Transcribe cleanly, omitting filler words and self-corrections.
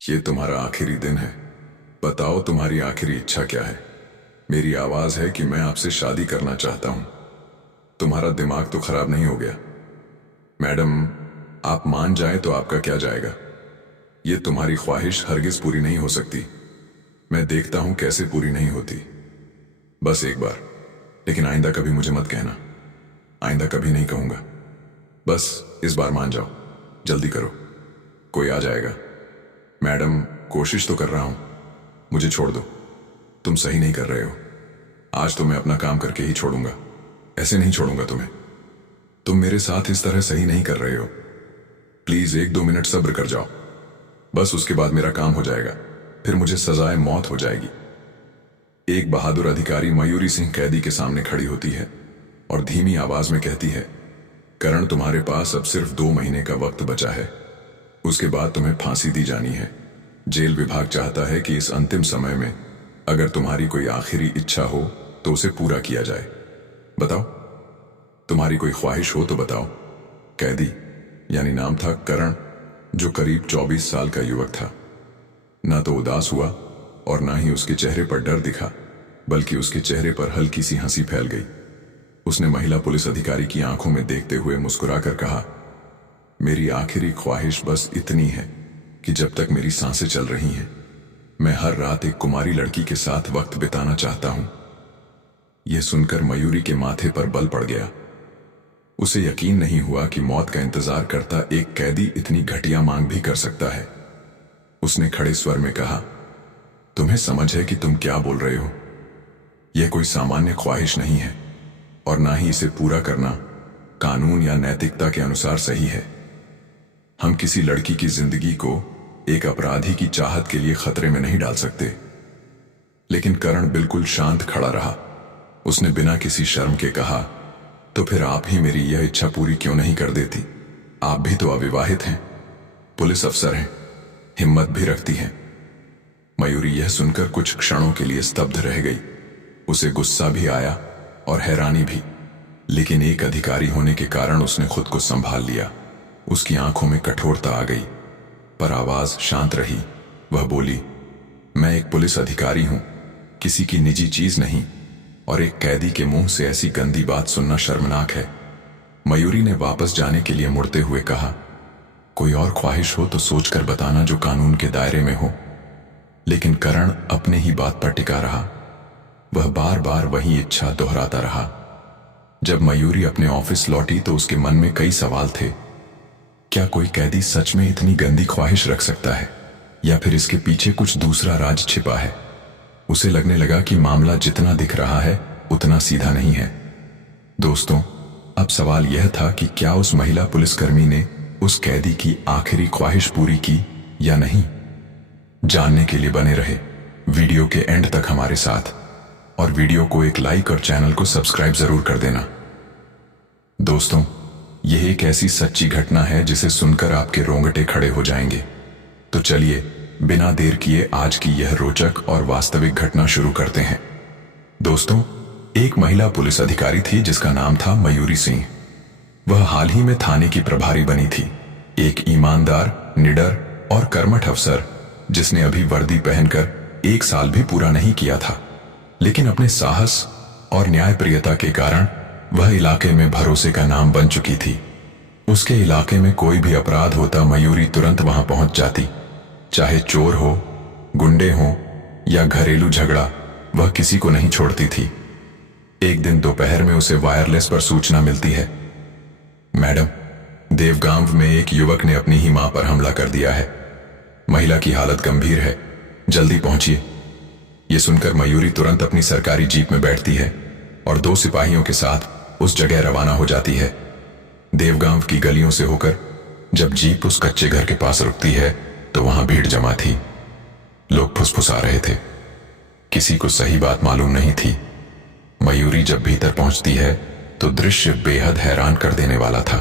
ये तुम्हारा आखिरी दिन है। बताओ तुम्हारी आखिरी इच्छा क्या है। मेरी आवाज है कि मैं आपसे शादी करना चाहता हूं। तुम्हारा दिमाग तो खराब नहीं हो गया? मैडम, आप मान जाए तो आपका क्या जाएगा। ये तुम्हारी ख्वाहिश हरगिज पूरी नहीं हो सकती। मैं देखता हूं कैसे पूरी नहीं होती। बस एक बार, लेकिन आइंदा कभी मुझे मत कहना। आइंदा कभी नहीं कहूंगा। बस इस बार मान जाओ, जल्दी करो, कोई आ जाएगा। मैडम, कोशिश तो कर रहा हूं, मुझे छोड़ दो। तुम सही नहीं कर रहे हो। आज तो मैं अपना काम करके ही छोड़ूंगा। ऐसे नहीं छोड़ूंगा तुम्हें। तुम मेरे साथ इस तरह सही नहीं कर रहे हो। प्लीज 1-2 मिनट सब्र कर जाओ। बस उसके बाद मेरा काम हो जाएगा, फिर मुझे सजाए मौत हो जाएगी। एक बहादुर अधिकारी मयूरी सिंह कैदी के सामने खड़ी होती है और धीमी आवाज में कहती है, करण, तुम्हारे पास अब सिर्फ 2 महीने का वक्त बचा है। उसके बाद तुम्हें फांसी दी जानी है। जेल विभाग चाहता है कि इस अंतिम समय में अगर तुम्हारी कोई आखिरी इच्छा हो तो उसे पूरा किया जाए। बताओ, तुम्हारी कोई ख्वाहिश हो तो बताओ। कैदी, यानी नाम था करण, जो करीब 24 साल का युवक था। ना तो उदास हुआ और ना ही उसके चेहरे पर डर दिखा, बल्कि उसके चेहरे पर हल्की सी हंसी फैल गई। उसने महिला पुलिस अधिकारी की आंखों में देखते हुए मुस्कुराकर कहा, मेरी आखिरी ख्वाहिश बस इतनी है कि जब तक मेरी सांसें चल रही हैं, मैं हर रात एक कुमारी लड़की के साथ वक्त बिताना चाहता हूं। यह सुनकर मयूरी के माथे पर बल पड़ गया। उसे यकीन नहीं हुआ कि मौत का इंतजार करता एक कैदी इतनी घटिया मांग भी कर सकता है। उसने खड़े स्वर में कहा, तुम्हें समझ है कि तुम क्या बोल रहे हो? यह कोई सामान्य ख्वाहिश नहीं है और ना ही इसे पूरा करना कानून या नैतिकता के अनुसार सही है। हम किसी लड़की की जिंदगी को एक अपराधी की चाहत के लिए खतरे में नहीं डाल सकते। लेकिन करण बिल्कुल शांत खड़ा रहा। उसने बिना किसी शर्म के कहा, तो फिर आप ही मेरी यह इच्छा पूरी क्यों नहीं कर देती? आप भी तो अविवाहित हैं, पुलिस अफसर हैं, हिम्मत भी रखती हैं। मयूरी यह सुनकर कुछ क्षणों के लिए स्तब्ध रह गई। उसे गुस्सा भी आया और हैरानी भी, लेकिन एक अधिकारी होने के कारण उसने खुद को संभाल लिया। उसकी आंखों में कठोरता आ गई, पर आवाज शांत रही। वह बोली, मैं एक पुलिस अधिकारी हूं, किसी की निजी चीज नहीं, और एक कैदी के मुंह से ऐसी गंदी बात सुनना शर्मनाक है। मयूरी ने वापस जाने के लिए मुड़ते हुए कहा, कोई और ख्वाहिश हो तो सोचकर बताना जो कानून के दायरे में हो। लेकिन करण अपने ही बात पर टिका रहा। वह बार बार वही इच्छा दोहराता रहा। जब मयूरी अपने ऑफिस लौटी तो उसके मन में कई सवाल थे। क्या कोई कैदी सच में इतनी गंदी ख्वाहिश रख सकता है, या फिर इसके पीछे कुछ दूसरा राज छिपा है? उसे लगने लगा कि मामला जितना दिख रहा है उतना सीधा नहीं है। दोस्तों, अब सवाल यह था कि क्या उस महिला पुलिसकर्मी ने उस कैदी की आखिरी ख्वाहिश पूरी की या नहीं? जानने के लिए बने रहे वीडियो के एंड तक हमारे साथ, और वीडियो को एक लाइक और चैनल को सब्सक्राइब जरूर कर देना। दोस्तों, यह एक ऐसी सच्ची घटना है जिसे सुनकर आपके रोंगटे खड़े हो जाएंगे। तो चलिए बिना देर किए आज की यह रोचक और वास्तविक घटना शुरू करते हैं। दोस्तों, एक महिला पुलिस अधिकारी थी जिसका नाम था मयूरी सिंह। वह हाल ही में थाने की प्रभारी बनी थी। एक ईमानदार, निडर और कर्मठ अफसर, जिसने अभी वर्दी पहनकर 1 साल भी पूरा नहीं किया था। लेकिन अपने साहस और न्यायप्रियता के कारण वह इलाके में भरोसे का नाम बन चुकी थी। उसके इलाके में कोई भी अपराध होता, मयूरी तुरंत वहां पहुंच जाती। चाहे चोर हो, गुंडे हो या घरेलू झगड़ा, वह किसी को नहीं छोड़ती थी। एक दिन दोपहर में उसे वायरलेस पर सूचना मिलती है, मैडम, देवगांव में एक युवक ने अपनी ही मां पर हमला कर दिया है। महिला की हालत गंभीर है, जल्दी पहुंचिए। यह सुनकर मयूरी तुरंत अपनी सरकारी जीप में बैठती है और 2 सिपाहियों के साथ उस जगह रवाना हो जाती है। देवगांव की गलियों से होकर जब जीप उस कच्चे घर के पास रुकती है तो वहां भीड़ जमा थी। लोग फुसफुसा रहे थे। किसी को सही बात मालूम नहीं थी। मयूरी जब भीतर पहुंचती है तो दृश्य बेहद हैरान कर देने वाला था।